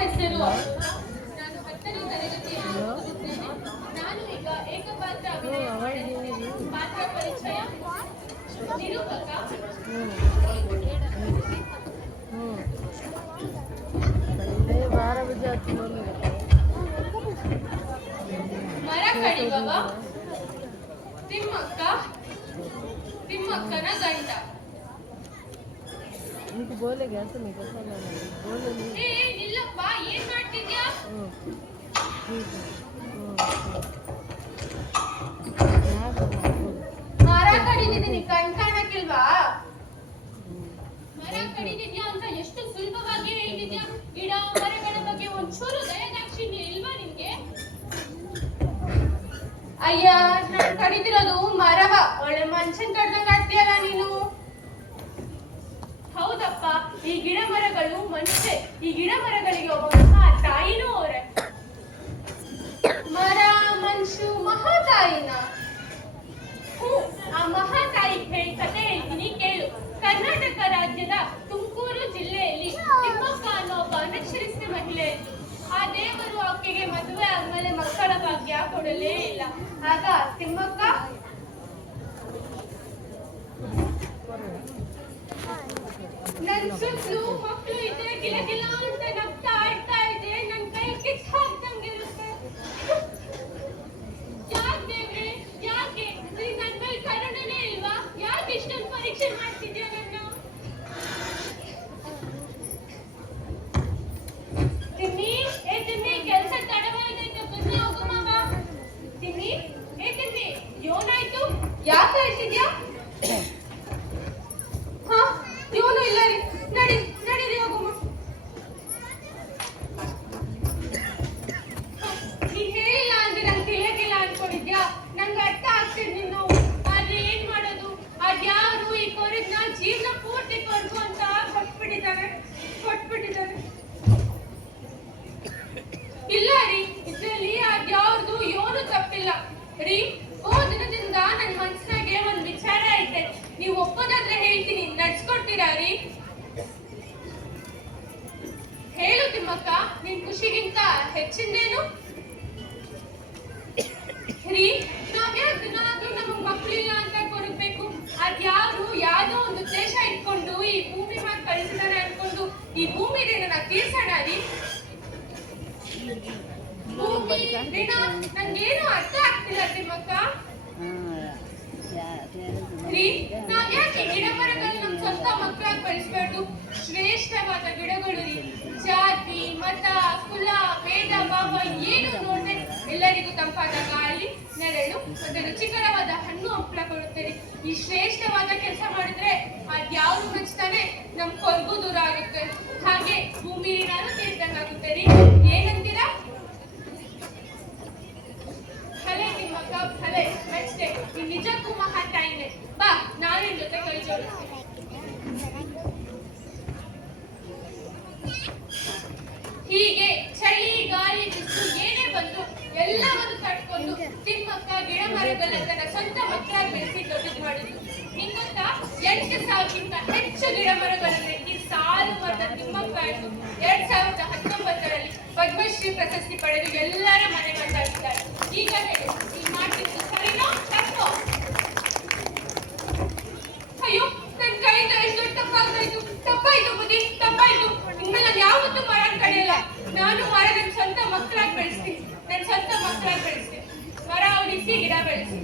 ಹೆಸರು. ನಾನು 10ನೇ ತರಗತಿಯಲ್ಲಿ ಓದುತ್ತಿದ್ದೇನೆ. ನಾನು ಈಗ ಏಕಪಾತ್ರ ಅಭಿನಯ ಮಾಡುತ್ತೇನೆ. ಪಾತ್ರ ಪರಿಚಯ ನಿರೂಪಕ. ಮರ ಕಡಿಯುವವ ತಿಮ್ಮಕ್ಕ, ತಿಮ್ಮಕ್ಕನ ಗಂಡ. ನಿಲ್ಲಪ್ಪ, ಏನ್ ಮಾಡ್ತಿದ್ಯಾ? ಮರ ಕಡಿದಿದ್ದೀನಿ, ಕಣ್ ಕಾಣಕ್ಕಿಲ್ವಾ? ಮರ ಕಡಿದಿದ್ಯಾ ಅಂತ ಎಷ್ಟು ಸುಲಭವಾಗಿ ಹೇಳಿದ್ಯಾ. ಗಿಡ ಮರಗಳ ಬಗ್ಗೆ ಒಂಚೂರು ದಯದಾಕ್ಷಿಣ್ಯ ಇಲ್ವಾ ನಿನ್ಗೆ? ಅಯ್ಯ, ನಾನು ಕಡಿದಿರೋದು ಮರವ. ಒಳ್ಳೆ ಮನುಷ್ಯನ್ ಕಡ್ದಂಗ್ ಆಡ್ತೀಯಲ್ಲ ನೀನು. ಹೌದಪ್ಪ, ಈ ಗಿಡ ಮರಗಳು ಮನುಷ್ಯ. ಈ ಗಿಡ ಮರಗಳಿಗೆ ಒಬ್ಬ ಮಹಾ ತಾಯಿನೂ ಅವರೇ. ಮರ ಮನುಷ್ಯ ಮಹಾತಾಯಿನ. ಆ ಮಹಾತಾಯಿ ಕಥೆ ಹೇಳ್ತೀನಿ ಕೇಳು. ಕರ್ನಾಟಕ ರಾಜ್ಯದ ತುಮಕೂರು ಜಿಲ್ಲೆಯಲ್ಲಿ ತಿಮ್ಮಕ್ಕ ಅನ್ನೋ ಒಬ್ಬ ಅನಕ್ಷರಸ್ಥ ಮಹಿಳೆ. ಆ ದೇವರು ಆಕೆಗೆ ಮದುವೆ ಆದ್ಮೇಲೆ ಮಕ್ಕಳ ಭಾಗ್ಯ ಕೊಡಲೇ ಇಲ್ಲ. ಆಗ ತಿಮ್ಮಕ್ಕ ನನ್ ಸುತ್ತಲೂ ಮಕ್ಕಳು ಇದ್ರೆ ಗಿಲಗಿಲ ಅಂತ ನಗ್ತಾ ಆಡ್ತಾ ಇದೆ. ನನ್ ಕೈ ಕಿತ್ತು ಹಾಕ್ದಂಗಿರುತ್ತೆ. ಯಾಕೆ ದೇವ್ರೆ, ಯಾಕೆ ನನ್ ಮೇಲೆ ಕರುಣೆನೇ ಇಲ್ವಾ? ಯಾಕೆ ಇಷ್ಟೊಂದು ಪರೀಕ್ಷೆ ಮಾಡ್ತಿದ್ಯಾ ನನ್ನ? ತಿಮ್ಮಿ, ಏ ತಿಮ್ಮಿ, ಕೆಲಸ ತಡವಾಯ್ತು, ಬನ್ನಿ ಹೋಗು ಮಾವ. ತಿಮ್ಮಿ, ಏ ತಿಮ್ಮಿ, ಏನಾಯ್ತು? ಯಾಕೆ ಹೇಳ್ತಿದ್ಯಾ? ಇವನು ಇಲ್ಲ ರೀ. ನಡೀರಿ ಹೋಗಮ್ಮ. ನೀ ಹೇಳಿಲ್ಲ ಅಂದ್ರೆ ನಂಗೆ ತಿಳಿಯಕ್ಕಿಲ್ಲ ಅನ್ಕೊಂಡಿದ್ಯಾ? ನಂಗೆ ಅರ್ಥ ಆಗ್ತಿದ್ ನೀನು. ಆದ್ರೆ ಏನ್ ಮಾಡೋದು? ಅದ್ಯಾರು ಈ ಕೊರಗ್ನ ಜೀವನ ಪೂರ್ತಿ ಕೊಡ್ಕು ಅಂತ ಕೊಟ್ಬಿಟ್ಟಿದ್ದಾರೆ. ಇಲ್ಲ ರೀ, ಇದ್ರಲ್ಲಿ ಅದ್ಯಾವ್ದು ಏನು ತಪ್ಪಿಲ್ಲ ರೀ. ದಿನದಿಂದ ನನ್ ಮನ್ಸಿನಾಗೆ ಒಂದ್ ವಿಚಾರ ಐತೆ. ನೀವು ಒಪ್ಪೋದಾದ್ರೆ ಹೇಳ್ತೀನಿ, ನಡ್ಸ್ಕೊಡ್ತೀರಾ ರೀ? ಹೇಳು ತಿಮ್ಮಕ್ಕ, ನಿನ್ ಖುಷಿಗಿಂತ ಹೆಚ್ಚಿಂದೇನು ರೀ? ನಾವ್ಯಾವ್ದು ನಮಗ್ ಮಕ್ಳಿಲ್ಲ ಅಂತ ಕೊರಗ್ಬೇಕು? ಅದ್ಯಾರು ಯಾವ್ದೋ ಒಂದು ಉದ್ದೇಶ ಇಟ್ಕೊಂಡು ಈ ಭೂಮಿ ಮಾತ್ ಕಳಿಸಿದಾರೆ ಅನ್ಕೊಂಡು ಈ ಭೂಮಿ ಋಣ ತೀರ್ಸೋಣ ರೀ? ಭೂಮಿ ಋಣ ನಂಗೇನು ಅರ್ಥ ಆಗ್ತಿಲ್ಲ ತಿಮ್ಮಕ್ಕ ರೀ. ನಾವ್ಯಾಕೆ ಗಿಡ ಮರಗಳು ನಮ್ ಸ್ವಂತ ಮಕ್ಕಳಾಗಿ ಬೆಳೆಸ್ಬಾರ್ದು? ಶ್ರೇಷ್ಠವಾದ ಗಿಡಗಳು ರೀ. ಜಾತಿ ಮತ ಕುಲ ಭೇದ ಭಾವ ಏನು ನೋಡ್ದೆ ಎಲ್ಲರಿಗೂ ತಂಪಾದ ಗಾಳಿ ನೆರಳು ಮತ್ತೆ ರುಚಿಕರವಾದ ಹಣ್ಣು ಹಂಪಲ ಕೊಡುತ್ತೀರಿ. ಈ ಶ್ರೇಷ್ಠವಾದ ಕೆಲಸ ಮಾಡಿದ್ರೆ ಅದ್ಯಾವ್ದು ಮೆಚ್ತಾನೆ ನಮ್ ಕೊರ್ಗು ದೂರ ಆಗುತ್ತೆ. ಹಾಗೆ ಭೂಮಿ ಋಣಾನು ತೀರ್ದಂಗಾಗುತ್ತೆ ರೀ. ಏನಂತೀರಾ? ಭಲೆ ತಿಮ್ಮಕ್ಕ, ಭಲೆ ಮೆಚ್ಚೆ. ನೀನ್ ನಿಜಕ್ಕೂ ಮಹಾ ತಾಯಿನೇ. ಬಾ, ನಾನು ನಿನ್ ಜೊತೆ ಕೈ ಜೋಡಿಸ್ತೀನಿ. ಹೀಗೆ ಚಳಿ ಗಾಳಿ ಬಿಸಿಲು ಏನೇ ಬಂದು ಎಲ್ಲವನ್ನು ತಡ್ಕೊಂಡು ತಿಮ್ಮಕ್ಕ ಗಿಡ ಮರಗಳನ್ನ ತನ್ನ ಸ್ವಂತ ಮಕ್ಕಳಾಗಿ ಬೆಳೆಸಿ ದೊಡ್ಡದು ಮಾಡಿದ್ರು. ನಿಂಗೊತ್ತಾ, 8,000ಕ್ಕಿಂತ ಹೆಚ್ಚು ಗಿಡ ಮರಗಳನ್ನು ನೆಟ್ಟಿ ಸಾಲು ಮರದ ತಿಮ್ಮಕ್ಕ ಆಯ್ತು 2019ರಲ್ಲಿ ಪದ್ಮಶ್ರೀ ಪ್ರಶಸ್ತಿ ಪಡೆದು ಎಲ್ಲರ ಮನೆಗೆ ತಲುಪಿದ್ದಾರೆ. ಈಗ ಹೇಳಿ, ಈ ಮಾಡ್ತಿದ್ದು ಸರಿನೋ ತಪ್ಪೋ? ಅಯ್ಯೋ, ನನ್ ಕೈಯಿಂದ ಎಷ್ಟು ತಪ್ಪಾಯ್ತು ಬುದ್ಧಿ, ತಪ್ಪಾಯ್ತು. ಇನ್ನು ನಾನು ಯಾವತ್ತೂ ಮರ ಕಡಿಯಲ್ಲ. ನಾನು ಮರ ನನ್ನ ಸ್ವಂತ ಮಕ್ಕಳಾಗಿ ಬೆಳೆಸ್ತೀನಿ. ಮರ ಉಳಿಸಿ ಗಿಡ ಬೆಳೆಸಿ.